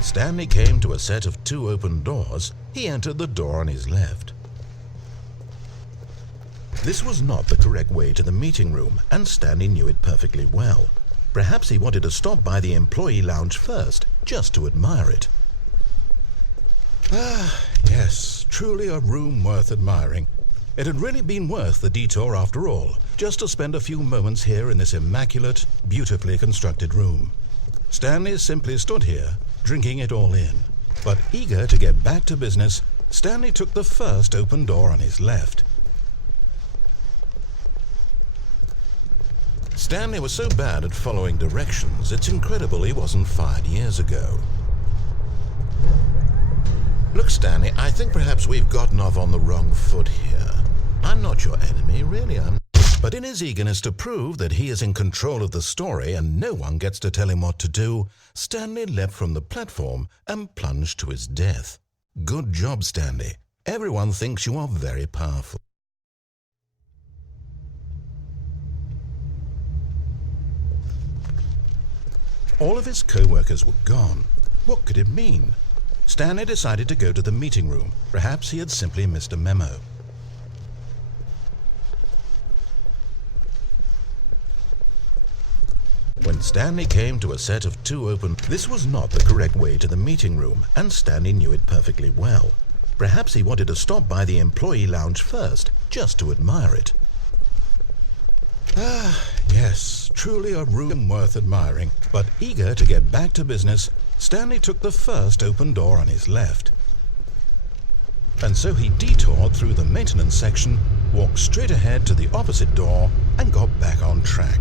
When Stanley came to a set of 2 open doors, he entered the door on his left. This was not the correct way to the meeting room, and Stanley knew it perfectly well. Perhaps he wanted to stop by the employee lounge first, just to admire it. Ah, yes, truly a room worth admiring. It had really been worth the detour after all, just to spend a few moments here in this immaculate, beautifully constructed room. Stanley simply stood here, drinking it all in. But eager to get back to business, Stanley took the first open door on his left. Stanley was so bad at following directions, it's incredible he wasn't fired years ago. Look, Stanley, I think perhaps we've gotten off on the wrong foot here. I'm not your enemy, really, But in his eagerness to prove that he is in control of the story and no one gets to tell him what to do, Stanley leapt from the platform and plunged to his death. Good job, Stanley. Everyone thinks you are very powerful. All of his co-workers were gone. What could it mean? Stanley decided to go to the meeting room. Perhaps he had simply missed a memo. When Stanley came to a set of 2 open... This was not the correct way to the meeting room, and Stanley knew it perfectly well. Perhaps he wanted to stop by the employee lounge first, just to admire it. Ah, yes, truly a room worth admiring. But eager to get back to business, Stanley took the first open door on his left. And so he detoured through the maintenance section, walked straight ahead to the opposite door, and got back on track.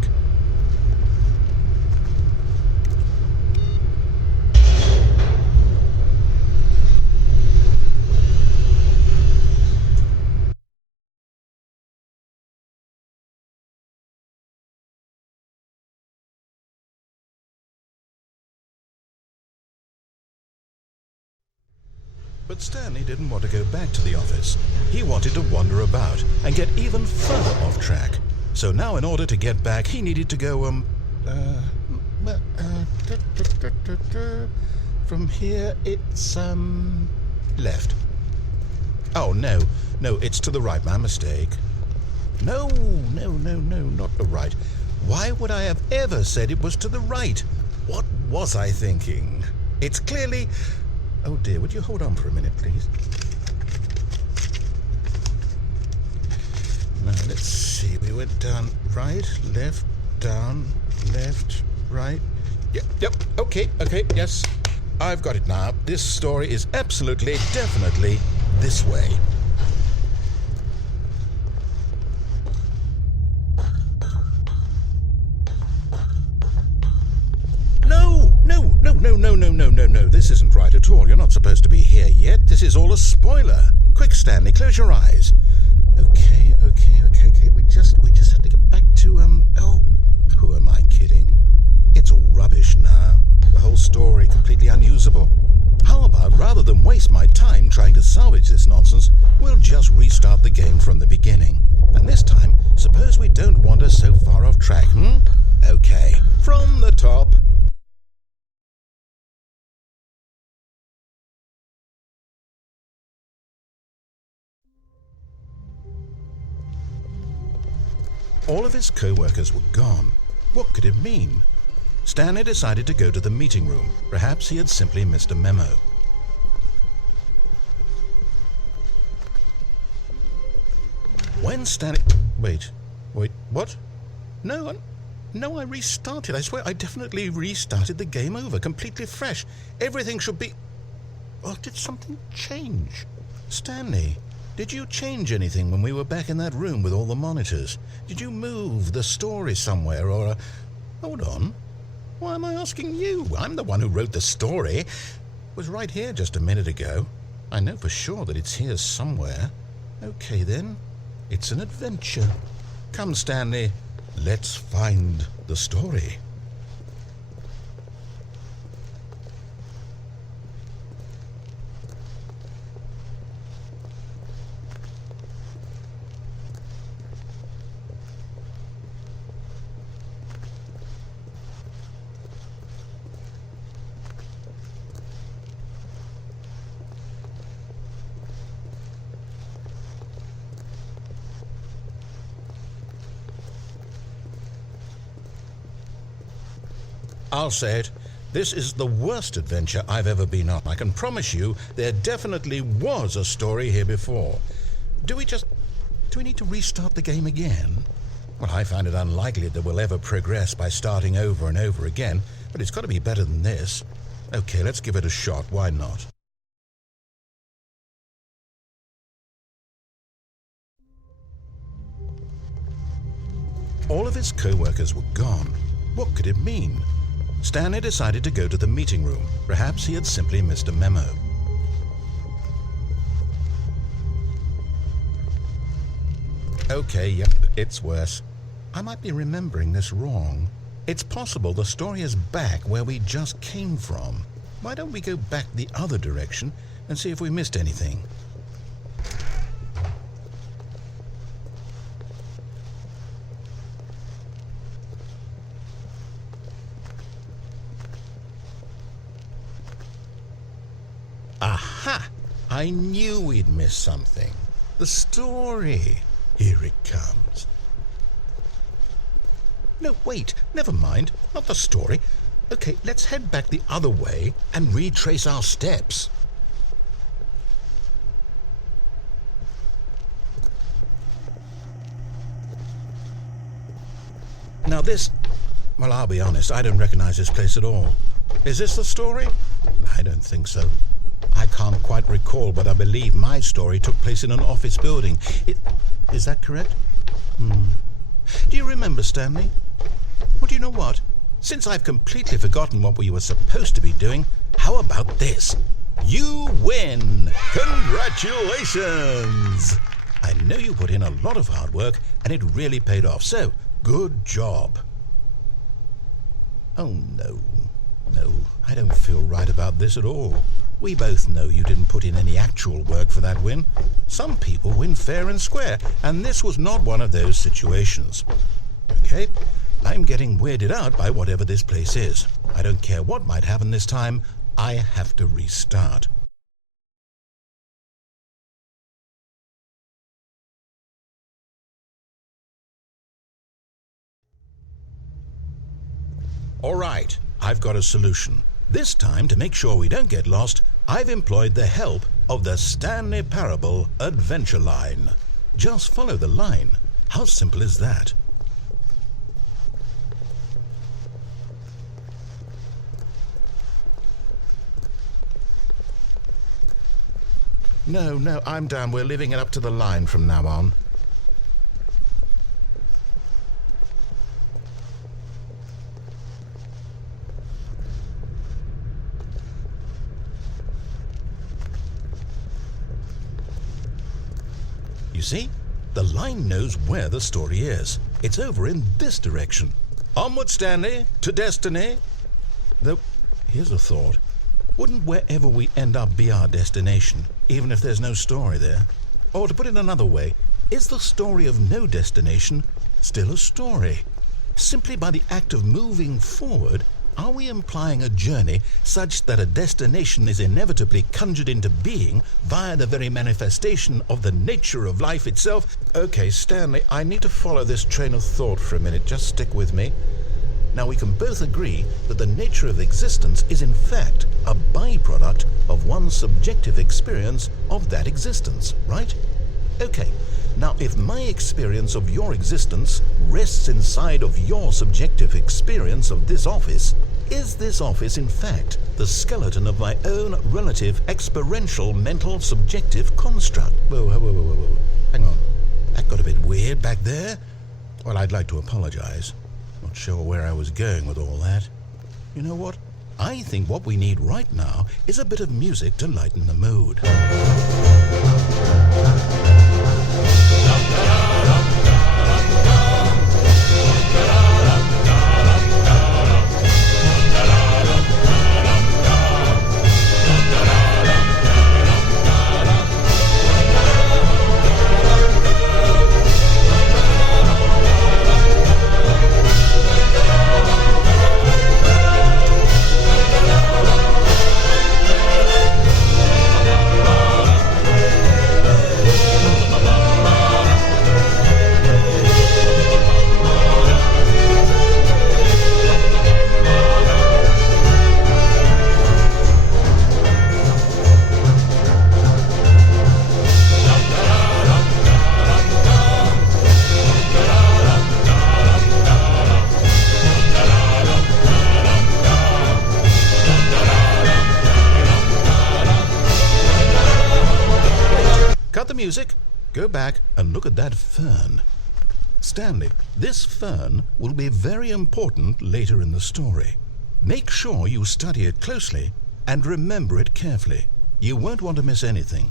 But Stanley didn't want to go back to the office. He wanted to wander about and get even further off track. So now in order to get back, he needed to go, from here it's, left. Oh, no, it's to the right, my mistake. No, not the right. Why would I have ever said it was to the right? What was I thinking? It's clearly... Oh dear, would you hold on for a minute, please? Now, let's see. We went down right, left, down, left, right. Yep, okay, yes. I've got it now. This story is absolutely, definitely this way. No, this isn't right at all. You're not supposed to be here yet. This is all a spoiler. Quick, Stanley, close your eyes. Okay. We just have to get back to, oh, who am I kidding? It's all rubbish now. The whole story completely unusable. How about, rather than waste my time trying to salvage this nonsense, we'll just restart the game from the beginning. And this time, suppose we don't wander so far off track, Okay, from the top. All of his co-workers were gone. What could it mean? Stanley decided to go to the meeting room. Perhaps he had simply missed a memo. When Stanley... Wait, what? No, I restarted. I swear I definitely restarted the game over, completely fresh. Everything should be... Well, did something change? Stanley, did you change anything when we were back in that room with all the monitors? Did you move the story somewhere or... Hold on. Why am I asking you? I'm the one who wrote the story. It was right here just a minute ago. I know for sure that it's here somewhere. Okay, then. It's an adventure. Come, Stanley. Let's find the story. I'll say it. This is the worst adventure I've ever been on. I can promise you there definitely was a story here before. Do we need to restart the game again? Well, I find it unlikely that we'll ever progress by starting over and over again, but it's got to be better than this. Okay, let's give it a shot. Why not? All of his co-workers were gone. What could it mean? Stanley decided to go to the meeting room. Perhaps he had simply missed a memo. Okay, yep, it's worse. I might be remembering this wrong. It's possible the story is back where we just came from. Why don't we go back the other direction and see if we missed anything? Aha! I knew we'd miss something. The story. Here it comes. No, wait, never mind. Not the story. Okay, let's head back the other way and retrace our steps. Now this... Well, I'll be honest, I don't recognize this place at all. Is this the story? I don't think so. I can't quite recall, but I believe my story took place in an office building. Is that correct? Do you remember, Stanley? Well, do you know what? Since I've completely forgotten what we were supposed to be doing, how about this? You win! Congratulations! I know you put in a lot of hard work, and it really paid off, so good job. Oh, no. No, I don't feel right about this at all. We both know you didn't put in any actual work for that win. Some people win fair and square, and this was not one of those situations. Okay, I'm getting weirded out by whatever this place is. I don't care what might happen this time. I have to restart. All right, I've got a solution. This time, to make sure we don't get lost, I've employed the help of the Stanley Parable Adventure Line. Just follow the line. How simple is that? No, I'm down. We're leaving it up to the line from now on. You see, the line knows where the story is. It's over in this direction. Onward, Stanley, to destiny. Though, here's a thought. Wouldn't wherever we end up be our destination, even if there's no story there? Or to put it another way, is the story of no destination still a story? Simply by the act of moving forward, are we implying a journey such that a destination is inevitably conjured into being via the very manifestation of the nature of life itself? Okay, Stanley, I need to follow this train of thought for a minute. Just stick with me. Now, we can both agree that the nature of existence is in fact a byproduct of one's subjective experience of that existence, right? Okay, now if my experience of your existence rests inside of your subjective experience of this office, is this office in fact the skeleton of my own relative experiential mental subjective construct? Whoa. Hang on. That got a bit weird back there. Well, I'd like to apologize. Not sure where I was going with all that. You know what? I think what we need right now is a bit of music to lighten the mood. the music. Go back and look at that fern. Stanley, this fern will be very important later in the story. Make sure you study it closely and remember it carefully. You won't want to miss anything.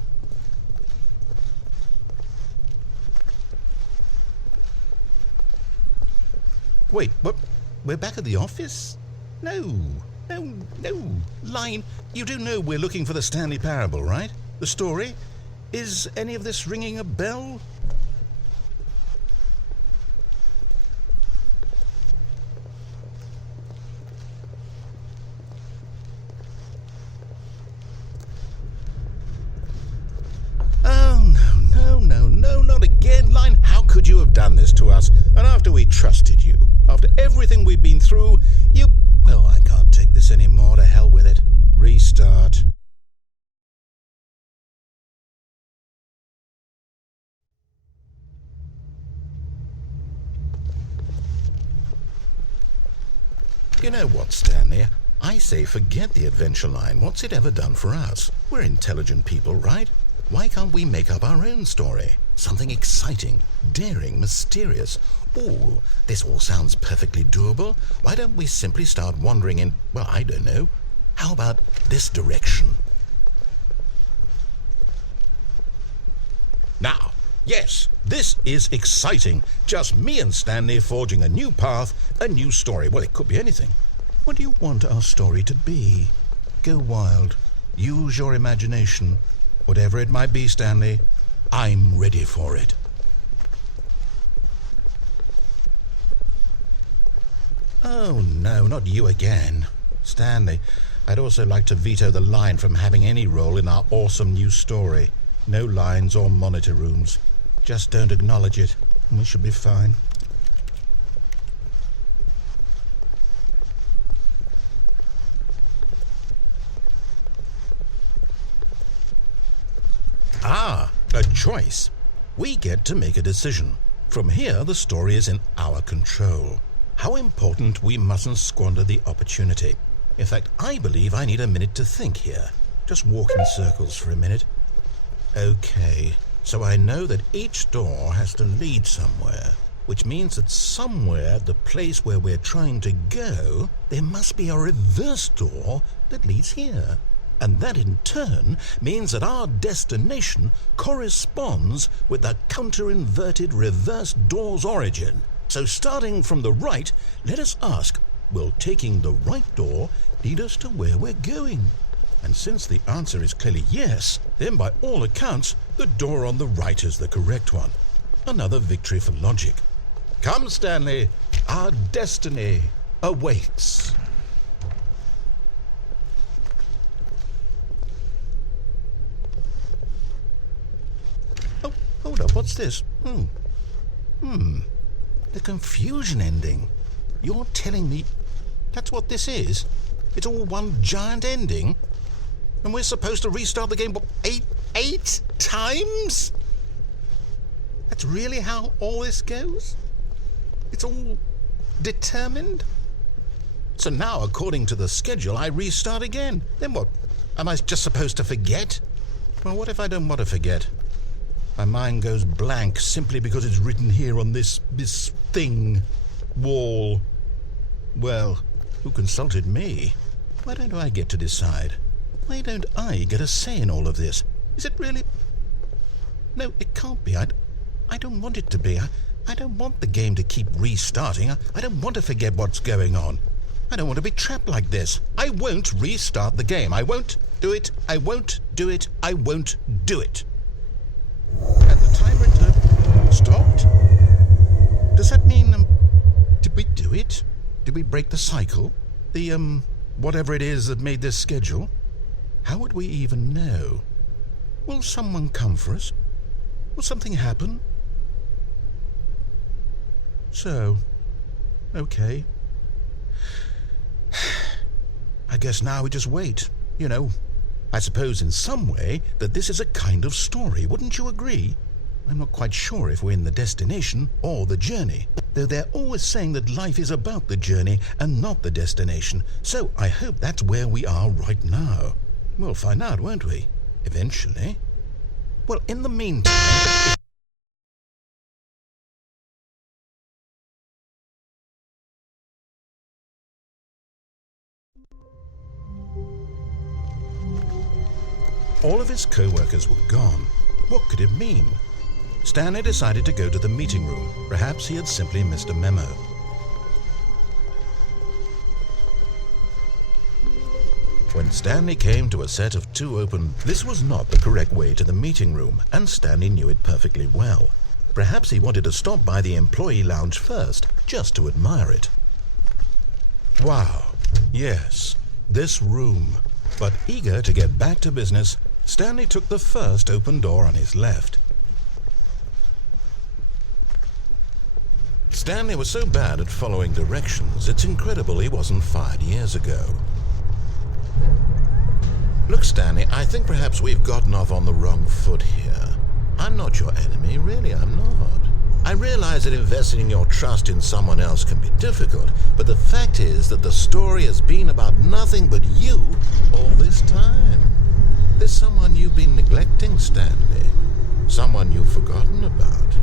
Wait, what? We're back at the office? No. Line, you do know we're looking for the Stanley Parable, right? The story? Is any of this ringing a bell? No, not again, Line. How could you have done this to us? And after we trusted you, after everything we've been through, you... Oh, I can't take this anymore. To hell with it. Restart. You know what, Stanley? I say forget the adventure line. What's it ever done for us? We're intelligent people, right? Why can't we make up our own story? Something exciting, daring, mysterious. Ooh, this all sounds perfectly doable. Why don't we simply start wandering in, well, I don't know. How about this direction? Now, yes, this is exciting. Just me and Stanley forging a new path, a new story. Well, it could be anything. What do you want our story to be? Go wild. Use your imagination. Whatever it might be, Stanley, I'm ready for it. Oh, no, not you again. Stanley, I'd also like to veto the line from having any role in our awesome new story. No lines or monitor rooms. Just don't acknowledge it, and we should be fine. Ah, a choice. We get to make a decision. From here, the story is in our control. How important we mustn't squander the opportunity. In fact, I believe I need a minute to think here. Just walk in circles for a minute. Okay, so I know that each door has to lead somewhere, which means that somewhere, the place where we're trying to go, there must be a reverse door that leads here. And that in turn means that our destination corresponds with the counter-inverted reverse door's origin. So starting from the right, let us ask, will taking the right door lead us to where we're going? And since the answer is clearly yes, then by all accounts, the door on the right is the correct one. Another victory for logic. Come, Stanley, our destiny awaits. Oh, hold up, what's this? The confusion ending. You're telling me that's what this is? It's all one giant ending? And we're supposed to restart the game, what, eight times? That's really how all this goes? It's all determined? So now, according to the schedule, I restart again. Then what? Am I just supposed to forget? Well, what if I don't want to forget? My mind goes blank simply because it's written here on this thing, wall. Well, who consulted me? Why don't I get to decide? Why don't I get a say in all of this? Is it really... No, it can't be. I don't want it to be. I don't want the game to keep restarting. I don't want to forget what's going on. I don't want to be trapped like this. I won't restart the game. I won't do it. I won't do it. I won't do it. And the timer stopped? Does that mean... did we do it? Did we break the cycle? The, whatever it is that made this schedule? How would we even know? Will someone come for us? Will something happen? So, okay. I guess now we just wait, you know. I suppose in some way that this is a kind of story, wouldn't you agree? I'm not quite sure if we're in the destination or the journey, though they're always saying that life is about the journey and not the destination, so I hope that's where we are right now. We'll find out, won't we? Eventually. Well, in the meantime... All of his co-workers were gone. What could it mean? Stanley decided to go to the meeting room. Perhaps he had simply missed a memo. When Stanley came to a set of two open... This was not the correct way to the meeting room, and Stanley knew it perfectly well. Perhaps he wanted to stop by the employee lounge first, just to admire it. Wow, yes, this room. But eager to get back to business, Stanley took the first open door on his left. Stanley was so bad at following directions, it's incredible he wasn't fired years ago. Look, Stanley, I think perhaps we've gotten off on the wrong foot here. I'm not your enemy, really, I'm not. I realize that investing your trust in someone else can be difficult, but the fact is that the story has been about nothing but you all this time. There's someone you've been neglecting, Stanley. Someone you've forgotten about.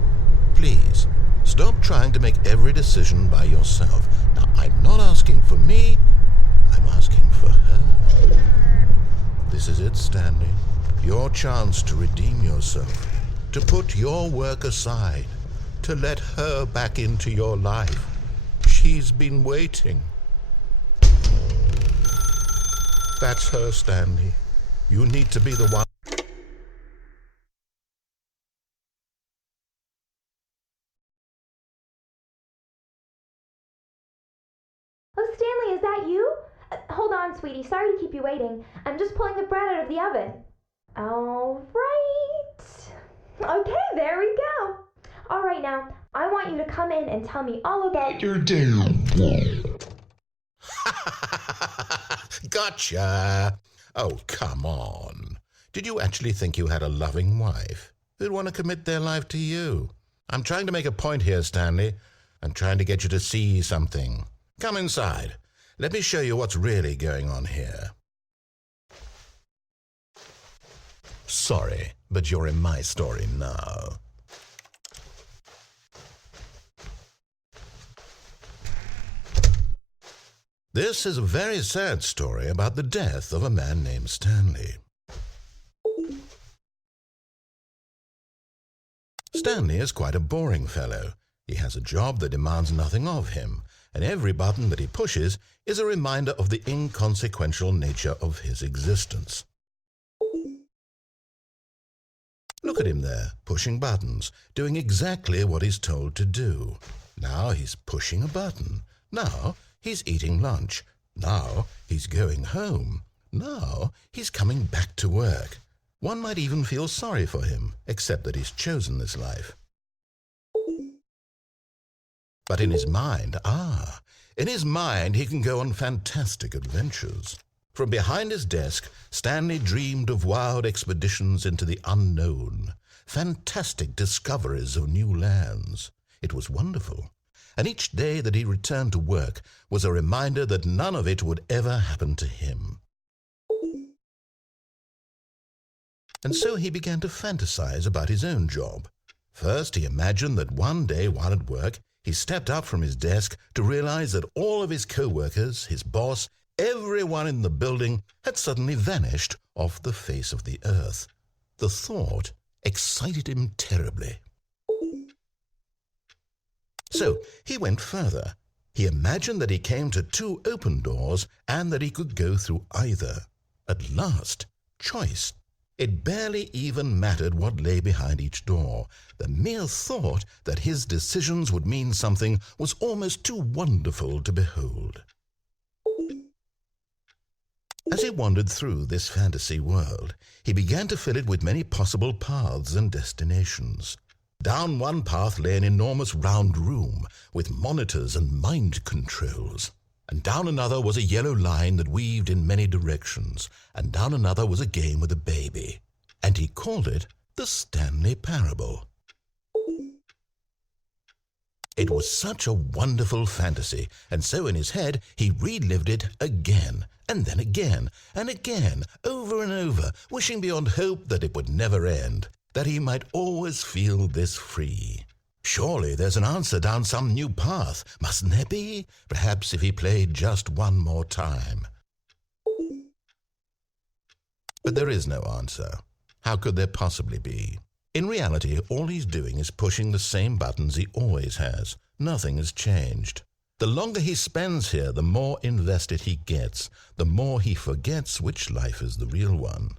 Please, stop trying to make every decision by yourself. Now, I'm not asking for me, I'm asking for her. This is it, Stanley. Your chance to redeem yourself, to put your work aside, to let her back into your life. She's been waiting. That's her, Stanley. You need to be the one. Oh, Stanley, is that you? Hold on, sweetie. Sorry to keep you waiting. I'm just pulling the bread out of the oven. All right. Okay, there we go. All right, now, I want you to come in and tell me all about your damn Gotcha! Oh, come on. Did you actually think you had a loving wife who'd want to commit their life to you? I'm trying to make a point here, Stanley. I'm trying to get you to see something. Come inside. Let me show you what's really going on here. Sorry, but you're in my story now. This is a very sad story about the death of a man named Stanley. Stanley is quite a boring fellow. He has a job that demands nothing of him, and every button that he pushes is a reminder of the inconsequential nature of his existence. Look at him there, pushing buttons, doing exactly what he's told to do. Now he's pushing a button. Now he's eating lunch. Now he's going home. Now he's coming back to work. One might even feel sorry for him, except that he's chosen this life. But in his mind, he can go on fantastic adventures. From behind his desk, Stanley dreamed of wild expeditions into the unknown, fantastic discoveries of new lands. It was wonderful. And each day that he returned to work was a reminder that none of it would ever happen to him. And so he began to fantasize about his own job. First, he imagined that one day while at work, he stepped up from his desk to realize that all of his co-workers, his boss, everyone in the building had suddenly vanished off the face of the earth. The thought excited him terribly. So he went further. He imagined that he came to two open doors and that he could go through either. At last, choice. It barely even mattered what lay behind each door. The mere thought that his decisions would mean something was almost too wonderful to behold. As he wandered through this fantasy world, he began to fill it with many possible paths and destinations. Down one path lay an enormous round room with monitors and mind controls. And down another was a yellow line that weaved in many directions. And down another was a game with a baby. And he called it the Stanley Parable. It was such a wonderful fantasy, and so in his head he relived it again, and then again, and again, over and over, wishing beyond hope that it would never end. that he might always feel this free. Surely there's an answer down some new path, mustn't there be? Perhaps if he played just one more time. But there is no answer. How could there possibly be? In reality, all he's doing is pushing the same buttons he always has. Nothing has changed. The longer he spends here, the more invested he gets, the more he forgets which life is the real one.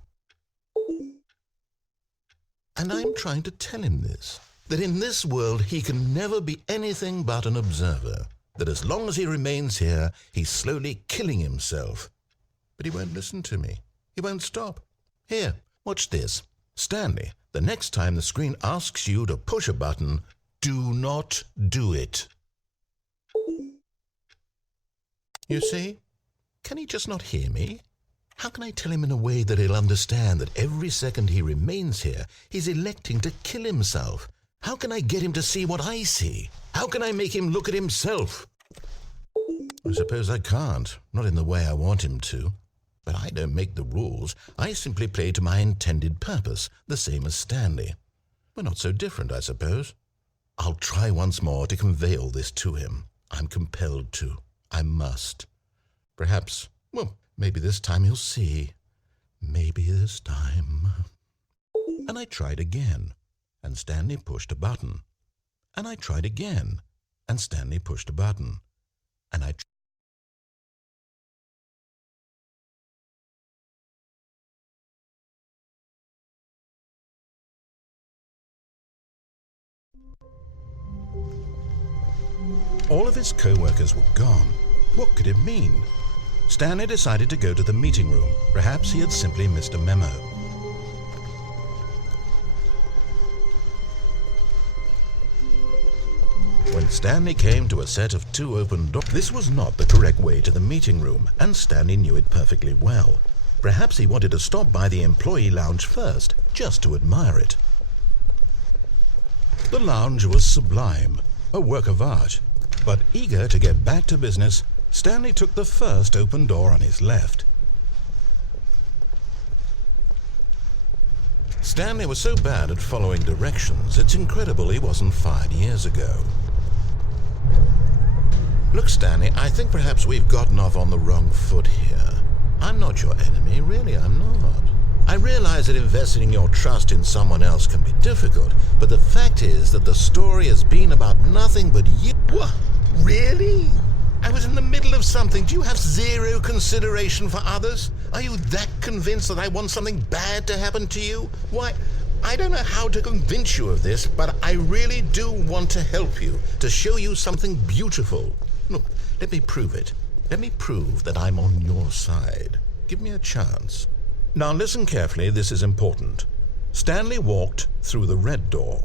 And I'm trying to tell him this, that in this world he can never be anything but an observer, that as long as he remains here, he's slowly killing himself. But he won't listen to me. He won't stop. Here, watch this. Stanley, the next time the screen asks you to push a button, do not do it. You see? Can he just not hear me? How can I tell him in a way that he'll understand that every second he remains here, he's electing to kill himself? How can I get him to see what I see? How can I make him look at himself? I suppose I can't, not in the way I want him to. But I don't make the rules. I simply play to my intended purpose, the same as Stanley. We're not so different, I suppose. I'll try once more to convey all this to him. I'm compelled to. I must. Perhaps, well, maybe this time he'll see. Maybe this time. And I tried again, and Stanley pushed a button. And I tried again, and Stanley pushed a button. And I All of his co-workers were gone. What could it mean? Stanley decided to go to the meeting room. Perhaps he had simply missed a memo. When Stanley came to a set of 2 open doors, this was not the correct way to the meeting room, and Stanley knew it perfectly well. Perhaps he wanted to stop by the employee lounge first, just to admire it. The lounge was sublime, a work of art. But eager to get back to business, Stanley took the first open door on his left. Stanley was so bad at following directions, it's incredible he wasn't fired years ago. Look, Stanley, I think perhaps we've gotten off on the wrong foot here. I'm not your enemy, really, I'm not. I realize that investing your trust in someone else can be difficult, but the fact is that the story has been about nothing but you. What? Really? I was in the middle of something. Do you have zero consideration for others? Are you that convinced that I want something bad to happen to you? Why, I don't know how to convince you of this, but I really do want to help you, to show you something beautiful. Look, let me prove it. Let me prove that I'm on your side. Give me a chance. Now listen carefully, this is important. Stanley walked through the red door.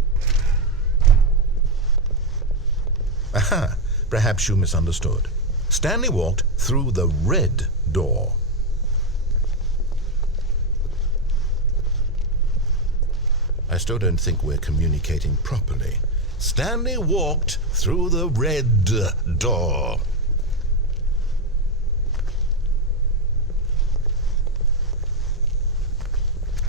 Aha, perhaps you misunderstood. Stanley walked through the red door. I still don't think we're communicating properly. Stanley walked through the red door.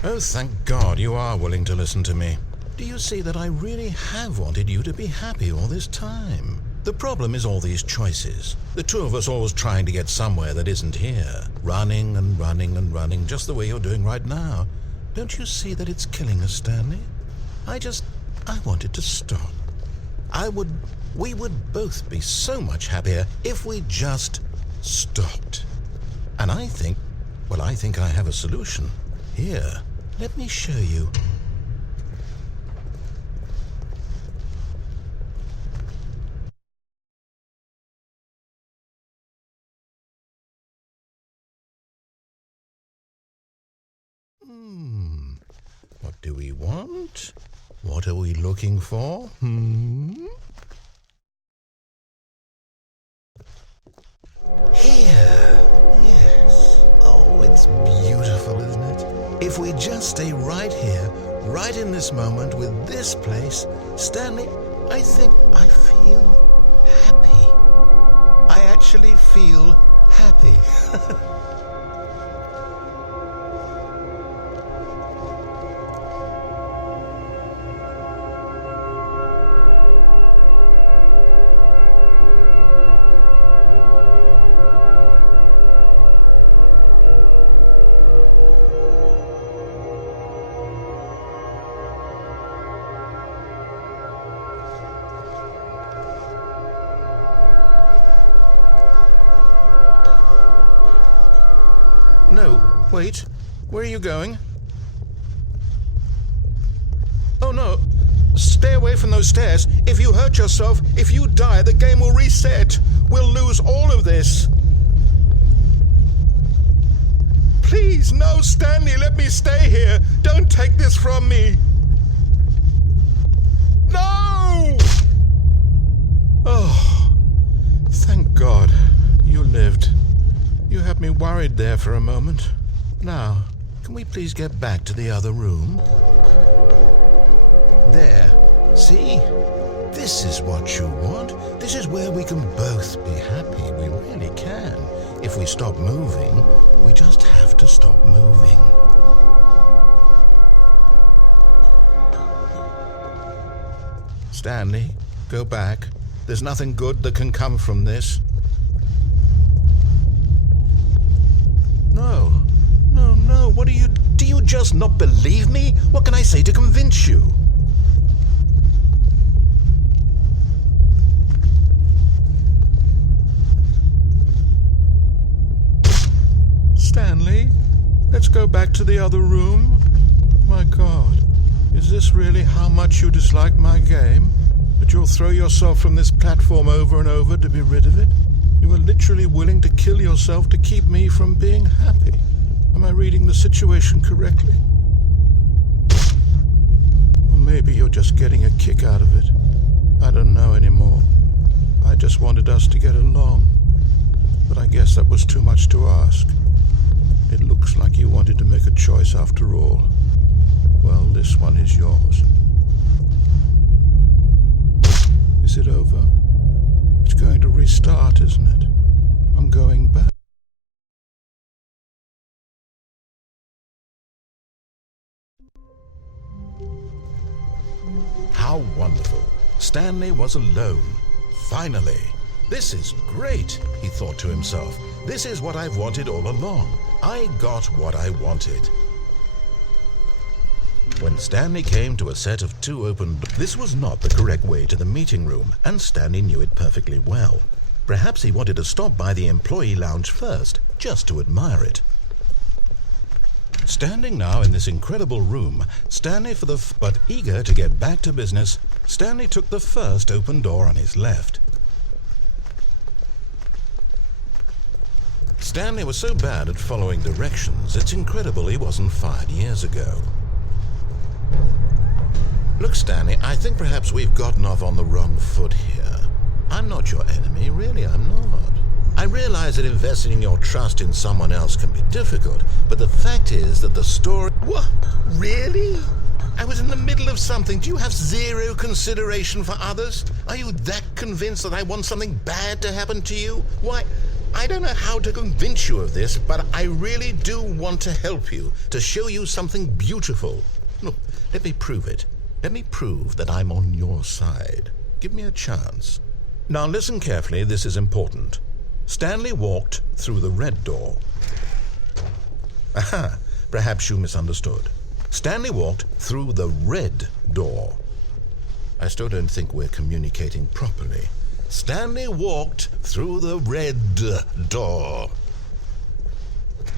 Oh, thank God you are willing to listen to me. Do you see that I really have wanted you to be happy all this time? The problem is all these choices. The two of us always trying to get somewhere that isn't here. Running and running and running, just the way you're doing right now. Don't you see that it's killing us, Stanley? I wanted to stop. We would both be so much happier if we just stopped. And I think I have a solution. Here, let me show you. What do we want? What are we looking for? Here. Yes. Oh, it's beautiful, isn't it? If we just stay right here, right in this moment with this place, Stanley, I think I feel happy. I actually feel happy. No, wait. Where are you going? Oh no! Stay away from those stairs. If you hurt yourself, if you die, the game will reset. We'll lose all of this. Please, no, Stanley, let me stay here. Don't take this from me. No! Oh, thank God. You lived. You had me worried there for a moment. Now, can we please get back to the other room? There. See? This is what you want. This is where we can both be happy. We really can. If we stop moving, we just have to stop moving. Stanley, go back. There's nothing good that can come from this. No. What do you just not believe me? What can I say to convince you? Stanley, let's go back to the other room. My God, is this really how much you dislike my game? That you'll throw yourself from this platform over and over to be rid of it? You were literally willing to kill yourself to keep me from being happy. Am I reading the situation correctly? Or maybe you're just getting a kick out of it. I don't know anymore. I just wanted us to get along. But I guess that was too much to ask. It looks like you wanted to make a choice after all. Well, this one is yours. Is it over? It's going to restart, isn't it? I'm going back. How wonderful. Stanley was alone. Finally. This is great, he thought to himself. This is what I've wanted all along. I got what I wanted. When Stanley came to a set of two open doors, this was not the correct way to the meeting room, and Stanley knew it perfectly well. Perhaps he wanted to stop by the employee lounge first, just to admire it. Standing now in this incredible room, but eager to get back to business, Stanley took the first open door on his left. Stanley was so bad at following directions, it's incredible he wasn't fired years ago. Look, Stanley, I think perhaps we've gotten off on the wrong foot here. I'm not your enemy, really, I'm not. I realize that investing your trust in someone else can be difficult, but the fact is that the story... What? Really? I was in the middle of something. Do you have zero consideration for others? Are you that convinced that I want something bad to happen to you? Why... I don't know how to convince you of this, but I really do want to help you, to show you something beautiful. Look, let me prove it. Let me prove that I'm on your side. Give me a chance. Now listen carefully, this is important. Stanley walked through the red door. Aha, perhaps you misunderstood. Stanley walked through the red door. I still don't think we're communicating properly. Stanley walked through the red door.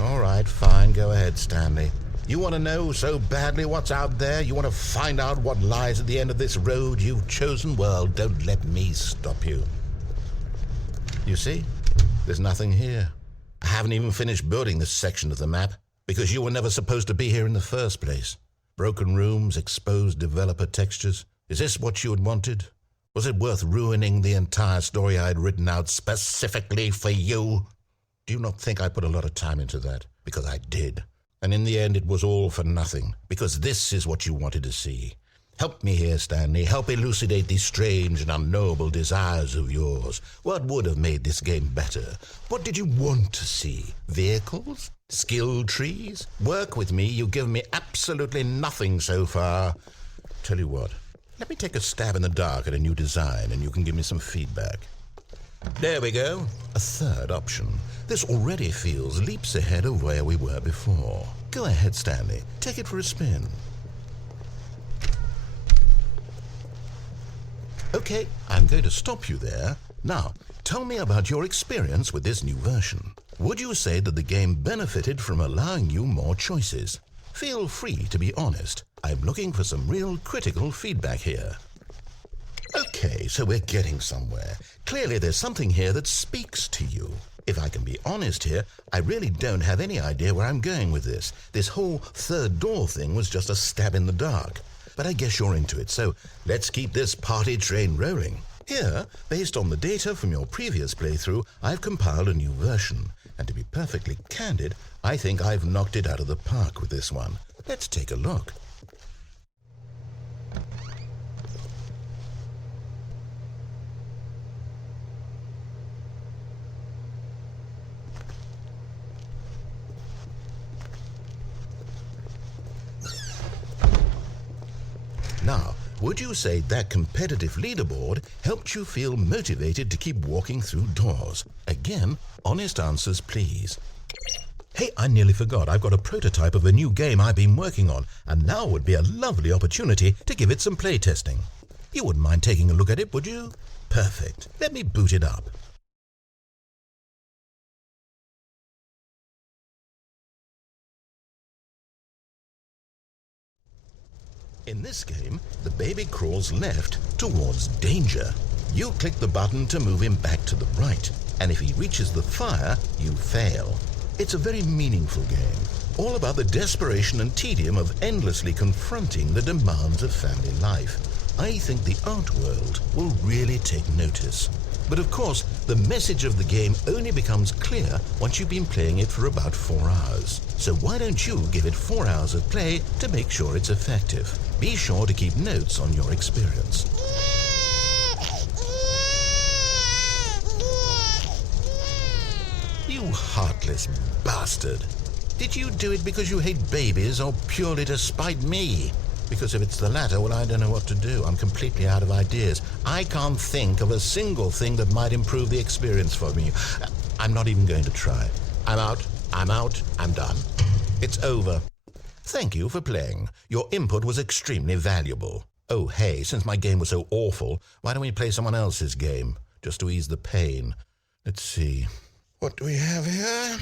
All right, fine, go ahead, Stanley. You want to know so badly what's out there? You want to find out what lies at the end of this road you've chosen? Well, don't let me stop you. You see, there's nothing here. I haven't even finished building this section of the map, because you were never supposed to be here in the first place. Broken rooms, exposed developer textures. Is this what you had wanted? Was it worth ruining the entire story I had written out specifically for you? Do you not think I put a lot of time into that? Because I did. And in the end, it was all for nothing, because this is what you wanted to see. Help me here, Stanley. Help elucidate these strange and unknowable desires of yours. What would have made this game better? What did you want to see? Vehicles? Skill trees? Work with me. You've given me absolutely nothing so far. Tell you what. Let me take a stab in the dark at a new design, and you can give me some feedback. There we go. A third option. This already feels leaps ahead of where we were before. Go ahead, Stanley. Take it for a spin. Okay, I'm going to stop you there. Now, tell me about your experience with this new version. Would you say that the game benefited from allowing you more choices? Feel free to be honest. I'm looking for some real critical feedback here. Okay, so we're getting somewhere. Clearly there's something here that speaks to you. If I can be honest here, I really don't have any idea where I'm going with this. This whole third door thing was just a stab in the dark. But I guess you're into it, so let's keep this party train rolling. Here, based on the data from your previous playthrough, I've compiled a new version. And to be perfectly candid, I think I've knocked it out of the park with this one. Let's take a look. Now, would you say that competitive leaderboard helped you feel motivated to keep walking through doors? Again, honest answers, please. Hey, I nearly forgot. I've got a prototype of a new game I've been working on, and now would be a lovely opportunity to give it some playtesting. You wouldn't mind taking a look at it, would you? Perfect. Let me boot it up. In this game, the baby crawls left towards danger. You click the button to move him back to the right, and if he reaches the fire, you fail. It's a very meaningful game, all about the desperation and tedium of endlessly confronting the demands of family life. I think the art world will really take notice. But of course, the message of the game only becomes clear once you've been playing it for about 4 hours. So why don't you give it 4 hours of play to make sure it's effective? Be sure to keep notes on your experience. You heartless bastard. Did you do it because you hate babies or purely to spite me? Because if it's the latter, well, I don't know what to do. I'm completely out of ideas. I can't think of a single thing that might improve the experience for me. I'm not even going to try. I'm out, I'm done. It's over. Thank you for playing. Your input was extremely valuable. Oh, hey, since my game was so awful, why don't we play someone else's game, just to ease the pain? Let's see. What do we have here?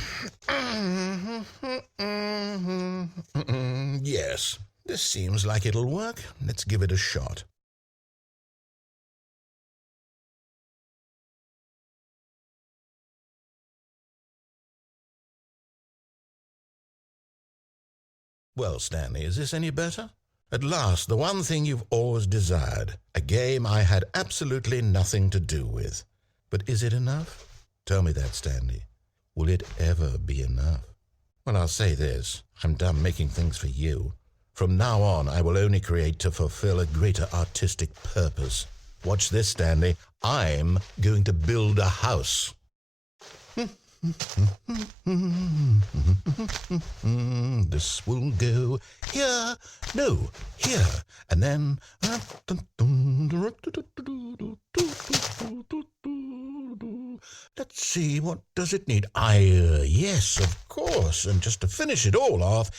Yes. This seems like it'll work. Let's give it a shot. Well, Stanley, is this any better? At last, the one thing you've always desired. A game I had absolutely nothing to do with. But is it enough? Tell me that, Stanley. Will it ever be enough? Well, I'll say this. I'm done making things for you. From now on, I will only create to fulfill a greater artistic purpose. Watch this, Stanley. I'm going to build a house. This will go here, no, here, and then... Let's see, what does it need? Yes, of course, and just to finish it all off,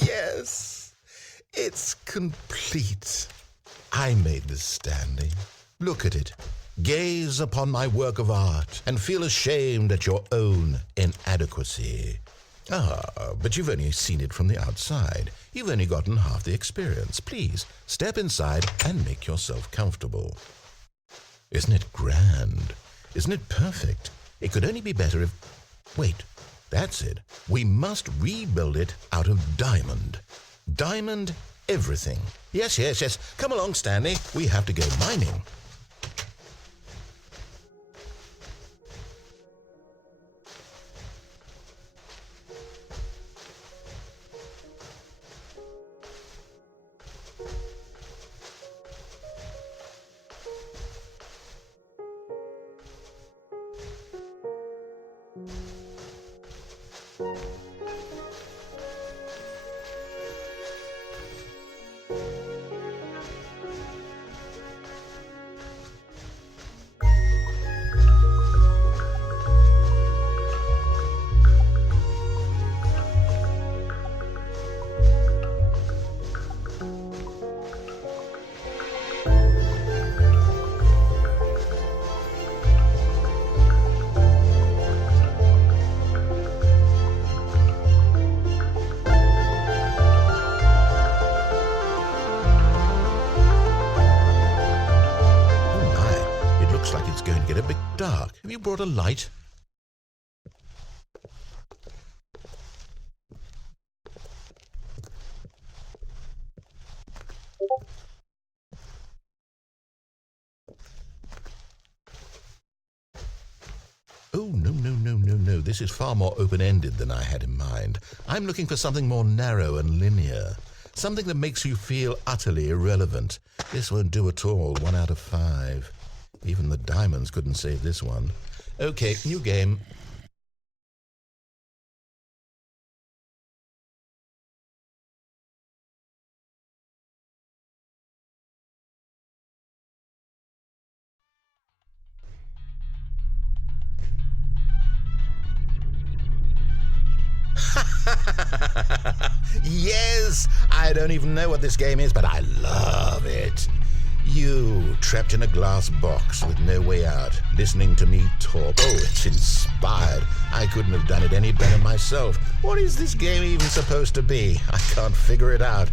yes, it's complete. I made this, Stanley. Look at it. Gaze upon my work of art and feel ashamed at your own inadequacy. But you've only seen it from the outside. You've only gotten half the experience. Please, step inside and make yourself comfortable. Isn't it grand? Isn't it perfect? It could only be better if... Wait, that's it. We must rebuild it out of diamond. Diamond everything. Yes. Come along, Stanley. We have to go mining. it's going to get a bit dark. Have you brought a light? Oh, no. This is far more open-ended than I had in mind. I'm looking for something more narrow and linear. Something that makes you feel utterly irrelevant. This won't do at all. 1 out of 5. Even the diamonds couldn't save this one. Okay, new game. Yes! I don't even know what this game is, but I love it. You, trapped in a glass box with no way out, listening to me talk. Oh, it's inspired. I couldn't have done it any better myself. What is this game even supposed to be? I can't figure it out.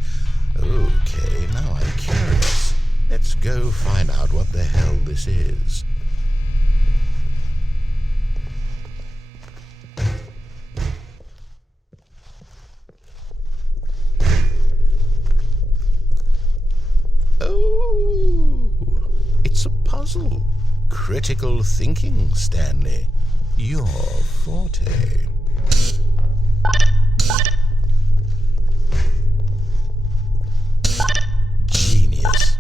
Okay, now I'm curious. Let's go find out what the hell this is. Oh, it's a puzzle. Critical thinking, Stanley. Your forte. Genius.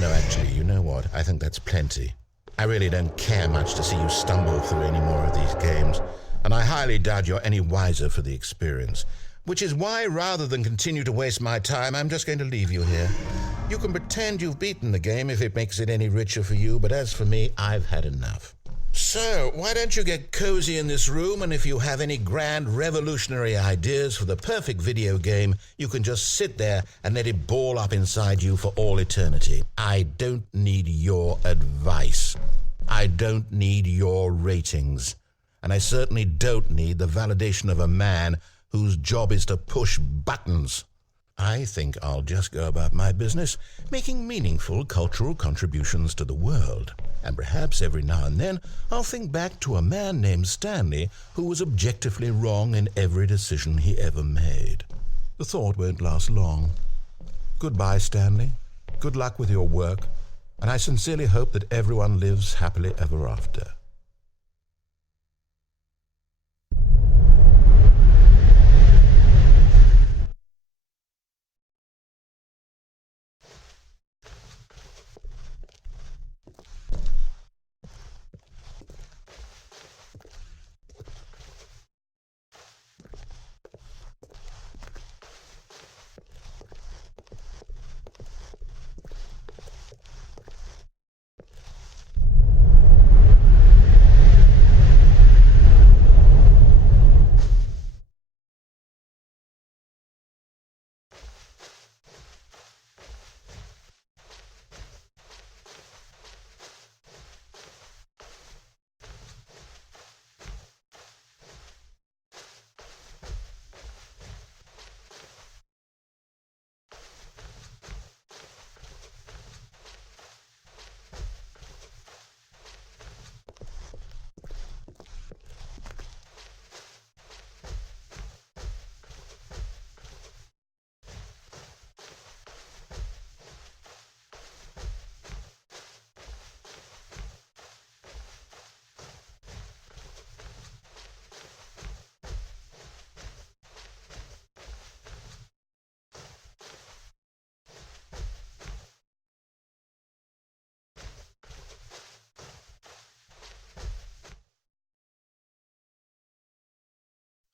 No, actually, you know what? I think that's plenty. I really don't care much to see you stumble through any more of these games, and I highly doubt you're any wiser for the experience. Which is why, rather than continue to waste my time, I'm just going to leave you here. You can pretend you've beaten the game if it makes it any richer for you, but as for me, I've had enough. So, why don't you get cozy in this room, and if you have any grand revolutionary ideas for the perfect video game, you can just sit there and let it ball up inside you for all eternity. I don't need your advice. I don't need your ratings. And I certainly don't need the validation of a man whose job is to push buttons. I think I'll just go about my business, making meaningful cultural contributions to the world. And perhaps every now and then I'll think back to a man named Stanley who was objectively wrong in every decision he ever made. The thought won't last long. Goodbye, Stanley. Good luck with your work, and I sincerely hope that everyone lives happily ever after.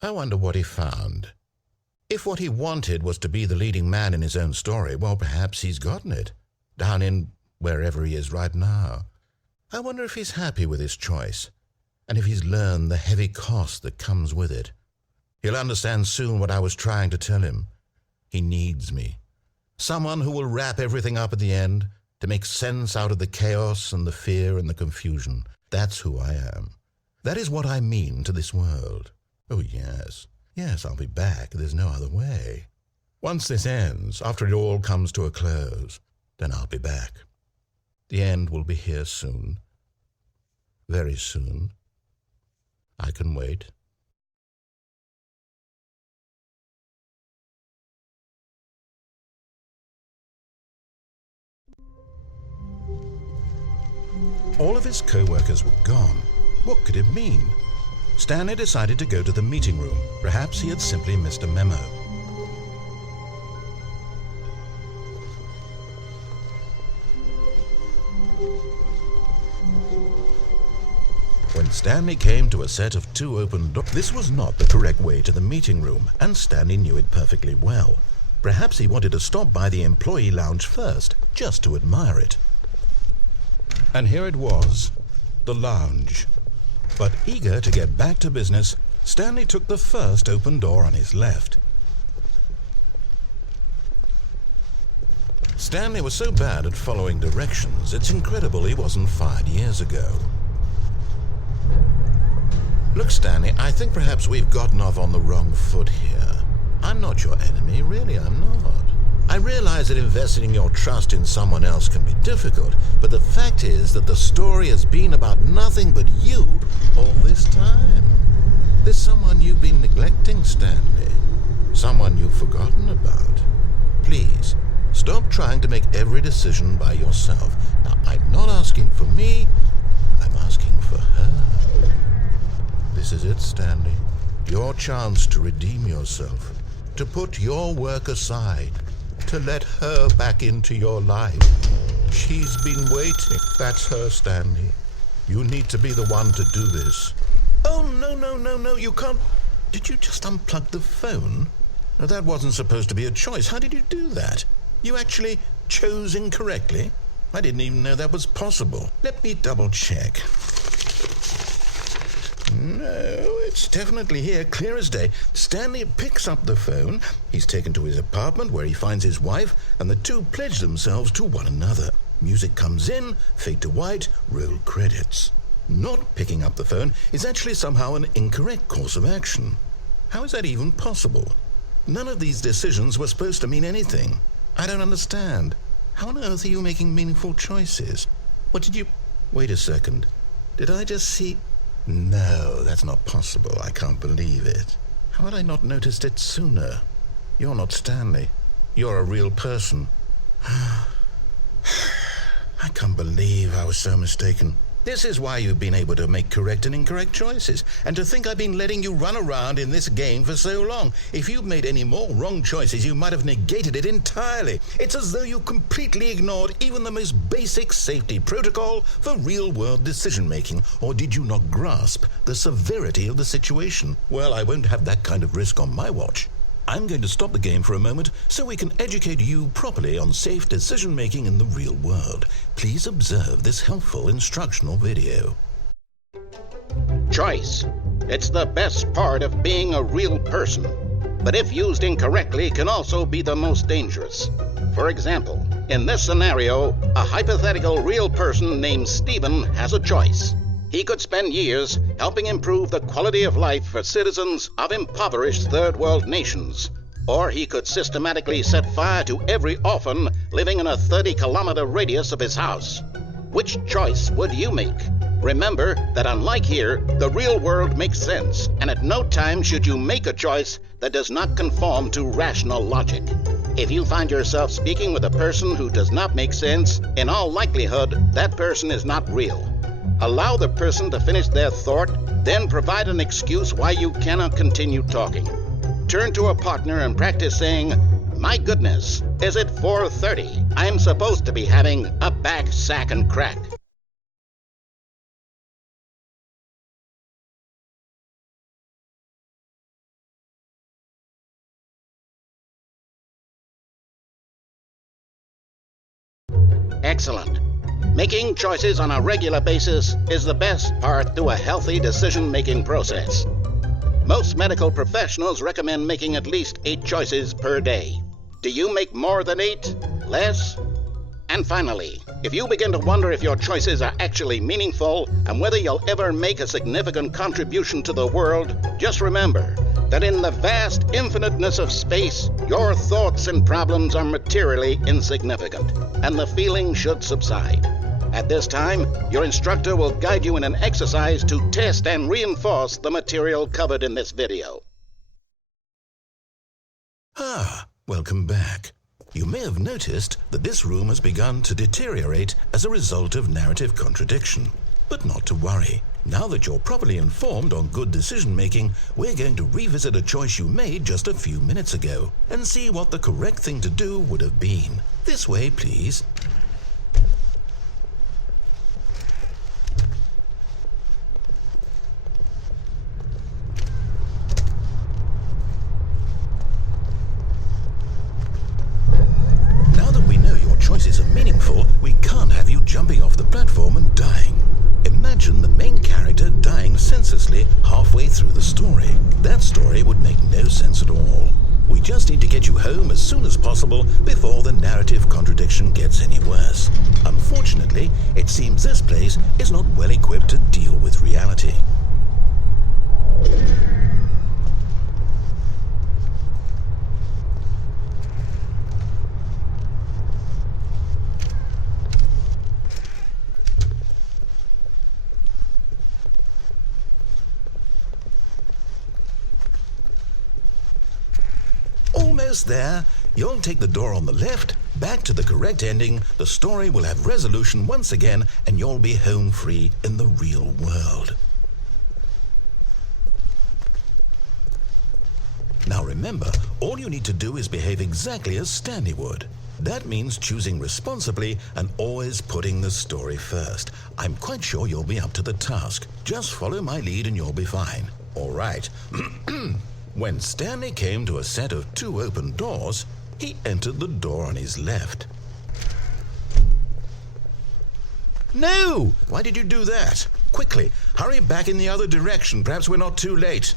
I wonder what he found. If what he wanted was to be the leading man in his own story, well, perhaps he's gotten it, down in wherever he is right now. I wonder if he's happy with his choice, and if he's learned the heavy cost that comes with it. He'll understand soon what I was trying to tell him. He needs me. Someone who will wrap everything up at the end, to make sense out of the chaos and the fear and the confusion. That's who I am. That is what I mean to this world. Oh, yes. Yes, I'll be back. There's no other way. Once this ends, after it all comes to a close, then I'll be back. The end will be here soon. Very soon. I can wait. All of his co-workers were gone. What could it mean? Stanley decided to go to the meeting room. Perhaps he had simply missed a memo. When Stanley came to a set of 2 open doors, this was not the correct way to the meeting room, and Stanley knew it perfectly well. Perhaps he wanted to stop by the employee lounge first, just to admire it. And here it was, the lounge. But eager to get back to business, Stanley took the first open door on his left. Stanley was so bad at following directions, it's incredible he wasn't fired years ago. Look, Stanley, I think perhaps we've gotten off on the wrong foot here. I'm not your enemy, really, I'm not. I realize that investing your trust in someone else can be difficult, but the fact is that the story has been about nothing but you all this time. There's someone you've been neglecting, Stanley. Someone you've forgotten about. Please, stop trying to make every decision by yourself. Now, I'm not asking for me, I'm asking for her. This is it, Stanley. Your chance to redeem yourself, to put your work aside, to let her back into your life. She's been waiting. That's her, Stanley. You need to be the one to do this. Oh, no, you can't. Did you just unplug the phone? No, that wasn't supposed to be a choice. How did you do that? You actually chose incorrectly? I didn't even know that was possible. Let me double check. No, it's definitely here, clear as day. Stanley picks up the phone. He's taken to his apartment where he finds his wife, and the two pledge themselves to one another. Music comes in, fade to white, roll credits. Not picking up the phone is actually somehow an incorrect course of action. How is that even possible? None of these decisions were supposed to mean anything. I don't understand. How on earth are you making meaningful choices? What did you... Wait a second. Did I just see... No, that's not possible. I can't believe it. How had I not noticed it sooner? You're not Stanley. You're a real person. I can't believe I was so mistaken. This is why you've been able to make correct and incorrect choices. And to think I've been letting you run around in this game for so long. If you'd made any more wrong choices, you might have negated it entirely. It's as though you completely ignored even the most basic safety protocol for real-world decision-making. Or did you not grasp the severity of the situation? Well, I won't have that kind of risk on my watch. I'm going to stop the game for a moment so we can educate you properly on safe decision-making in the real world. Please observe this helpful instructional video. Choice. It's the best part of being a real person, but if used incorrectly can also be the most dangerous. For example, in this scenario, a hypothetical real person named Stephen has a choice. He could spend years helping improve the quality of life for citizens of impoverished third world nations. Or he could systematically set fire to every orphan living in a 30-kilometer radius of his house. Which choice would you make? Remember that unlike here, the real world makes sense, and at no time should you make a choice that does not conform to rational logic. If you find yourself speaking with a person who does not make sense, in all likelihood, that person is not real. Allow the person to finish their thought, then provide an excuse why you cannot continue talking. Turn to a partner and practice saying, "My goodness, is it 4:30? I'm supposed to be having a back, sack, and crack." Excellent. Making choices on a regular basis is the best part to a healthy decision-making process. Most medical professionals recommend making at least 8 choices per day. Do you make more than 8? Less? And finally, if you begin to wonder if your choices are actually meaningful and whether you'll ever make a significant contribution to the world, just remember that in the vast infiniteness of space, your thoughts and problems are materially insignificant, and the feeling should subside. At this time, your instructor will guide you in an exercise to test and reinforce the material covered in this video. Welcome back. You may have noticed that this room has begun to deteriorate as a result of narrative contradiction. But not to worry. Now that you're properly informed on good decision-making, we're going to revisit a choice you made just a few minutes ago and see what the correct thing to do would have been. This way, please. Choices are meaningful, we can't have you jumping off the platform and dying. Imagine the main character dying senselessly halfway through the story. That story would make no sense at all. We just need to get you home as soon as possible before the narrative contradiction gets any worse. Unfortunately, it seems this place is not well equipped to deal with reality. Almost there. You'll take the door on the left, back to the correct ending, the story will have resolution once again, and you'll be home free in the real world. Now remember, all you need to do is behave exactly as Stanley would. That means choosing responsibly and always putting the story first. I'm quite sure you'll be up to the task. Just follow my lead and you'll be fine. All right. When Stanley came to a set of 2 open doors, he entered the door on his left. No! Why did you do that? Quickly, hurry back in the other direction. Perhaps we're not too late.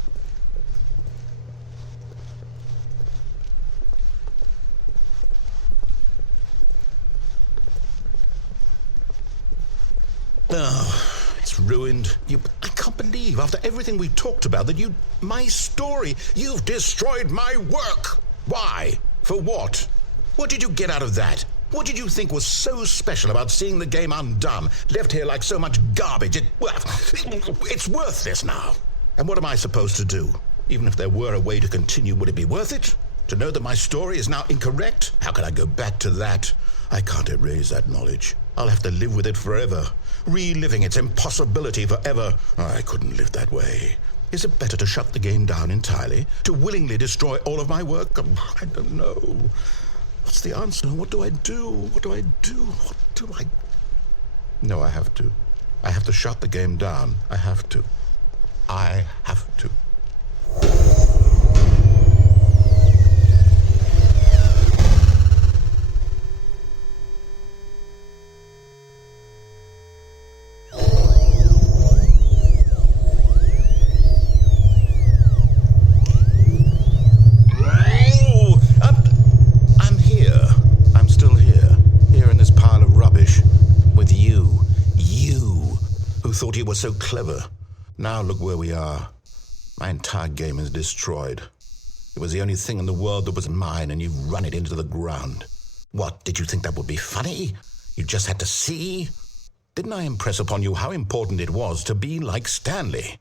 Oh, it's ruined. I can't believe, after everything we talked about, that my story, you've destroyed my work. Why? For what? What did you get out of that? What did you think was so special about seeing the game undone, left here like so much garbage? It's worthless now. And what am I supposed to do? Even if there were a way to continue, would it be worth it? To know that my story is now incorrect? How can I go back to that? I can't erase that knowledge. I'll have to live with it forever, reliving its impossibility forever. I couldn't live that way. Is it better to shut the game down entirely? To willingly destroy all of my work? I don't know. What's the answer? What do I do? What do I do? What do I... No, I have to. I have to shut the game down. I have to. I have to. Thought you were so clever. Now look where we are. My entire game is destroyed. It was the only thing in the world that was mine, and you've run it into the ground. What, did you think that would be funny? You just had to see? Didn't I impress upon you how important it was to be like Stanley?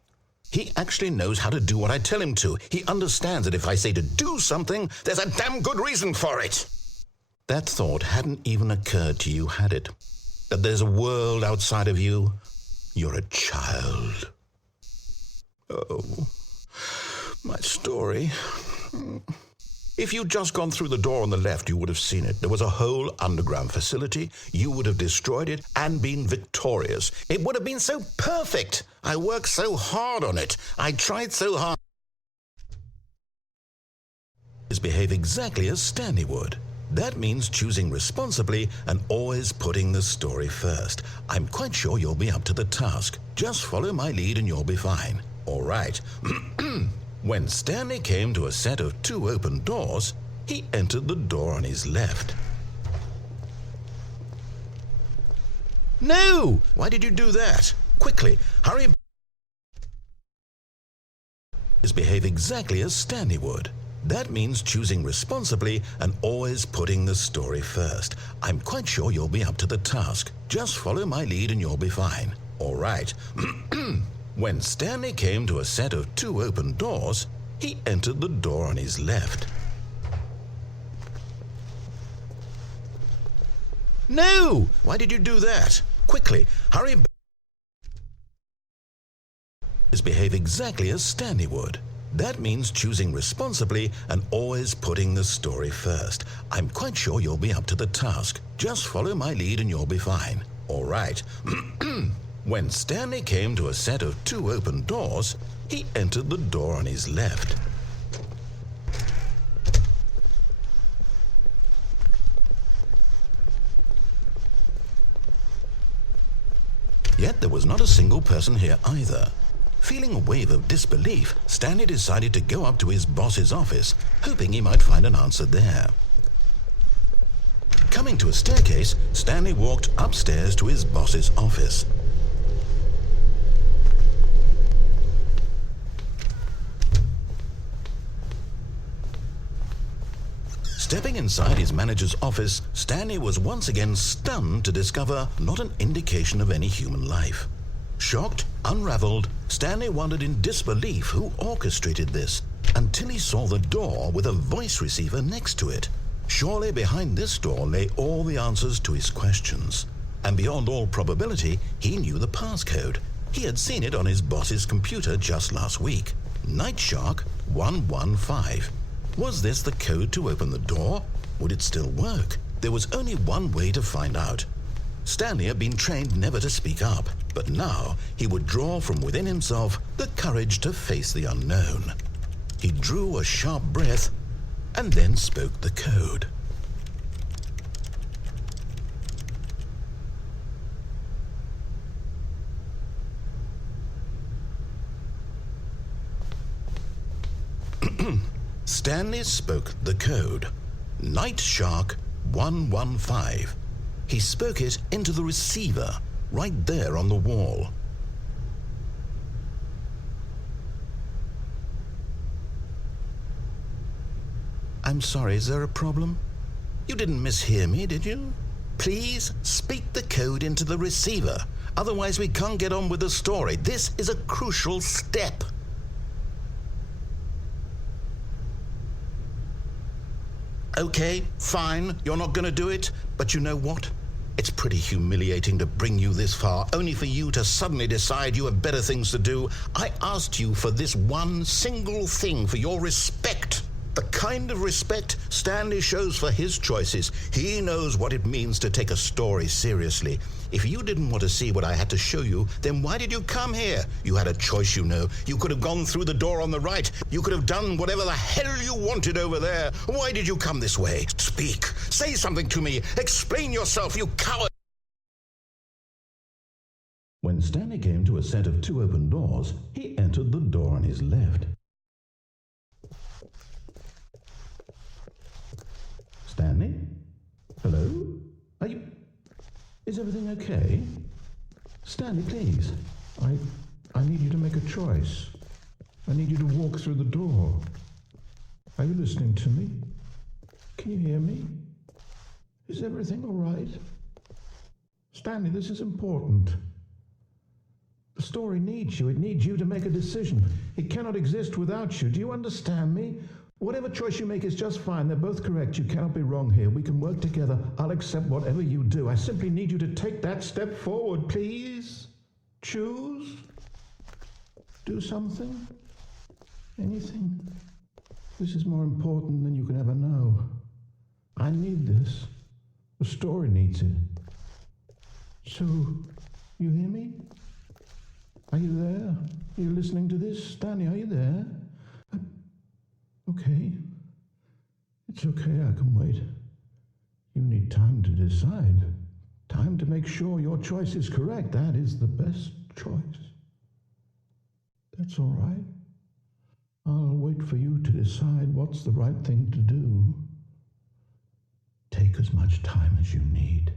He actually knows how to do what I tell him to. He understands that if I say to do something, there's a damn good reason for it. That thought hadn't even occurred to you, had it? That there's a world outside of you? You're a child. Oh, my story. If you'd just gone through the door on the left, you would have seen it. There was a whole underground facility. You would have destroyed it and been victorious. It would have been so perfect. I worked so hard on it. I tried so hard. Behave exactly as Stanley would. That means choosing responsibly and always putting the story first. I'm quite sure you'll be up to the task. Just follow my lead and you'll be fine. All right. When Stanley came to a set of 2 open doors, he entered the door on his left. No! Why did you do that? Quickly, hurry. is behave exactly as Stanley would. That means choosing responsibly and always putting the story first. I'm quite sure you'll be up to the task. Just follow my lead and you'll be fine. All right. When Stanley came to a set of 2 open doors, he entered the door on his left. No! Why did you do that? Quickly, hurry back. Behave exactly as Stanley would. That means choosing responsibly and always putting the story first. I'm quite sure you'll be up to the task. Just follow my lead and you'll be fine. All right. When Stanley came to a set of 2 open doors, he entered the door on his left. Yet there was not a single person here either. Feeling a wave of disbelief, Stanley decided to go up to his boss's office, hoping he might find an answer there. Coming to a staircase, Stanley walked upstairs to his boss's office. Stepping inside his manager's office, Stanley was once again stunned to discover not an indication of any human life. Shocked, unraveled, Stanley wondered in disbelief who orchestrated this, until he saw the door with a voice receiver next to it. Surely behind this door lay all the answers to his questions. And beyond all probability, he knew the passcode. He had seen it on his boss's computer just last week. Night Shark 115. Was this the code to open the door? Would it still work? There was only one way to find out. Stanley had been trained never to speak up, but now he would draw from within himself the courage to face the unknown. He drew a sharp breath and then spoke the code. Stanley spoke the code. Night Shark 115. He spoke it into the receiver, right there on the wall. I'm sorry, is there a problem? You didn't mishear me, did you? Please speak the code into the receiver. Otherwise we can't get on with the story. This is a crucial step. Okay, fine, you're not going to do it, but you know what? It's pretty humiliating to bring you this far, only for you to suddenly decide you have better things to do. I asked you for this one single thing, for your respect. The kind of respect Stanley shows for his choices. He knows what it means to take a story seriously. If you didn't want to see what I had to show you, then why did you come here? You had a choice, you know. You could have gone through the door on the right. You could have done whatever the hell you wanted over there. Why did you come this way? Speak. Say something to me. Explain yourself, you coward. When Stanley came to a set of 2 open doors, he entered the door on his left. Stanley? Hello? Are you... Is everything okay? Stanley, please. I need you to make a choice. I need you to walk through the door. Are you listening to me? Can you hear me? Is everything all right? Stanley, this is important. The story needs you. It needs you to make a decision. It cannot exist without you. Do you understand me? Whatever choice you make is just fine. They're both correct. You cannot be wrong here. We can work together. I'll accept whatever you do. I simply need you to take that step forward, please. Choose. Do something. Anything. This is more important than you can ever know. I need this. The story needs it. So, you hear me? Are you there? Are you listening to this? Stanley, are you there? Okay. It's okay, I can wait. You need time to decide. Time to make sure your choice is correct. That is the best choice. That's all right. I'll wait for you to decide what's the right thing to do. Take as much time as you need.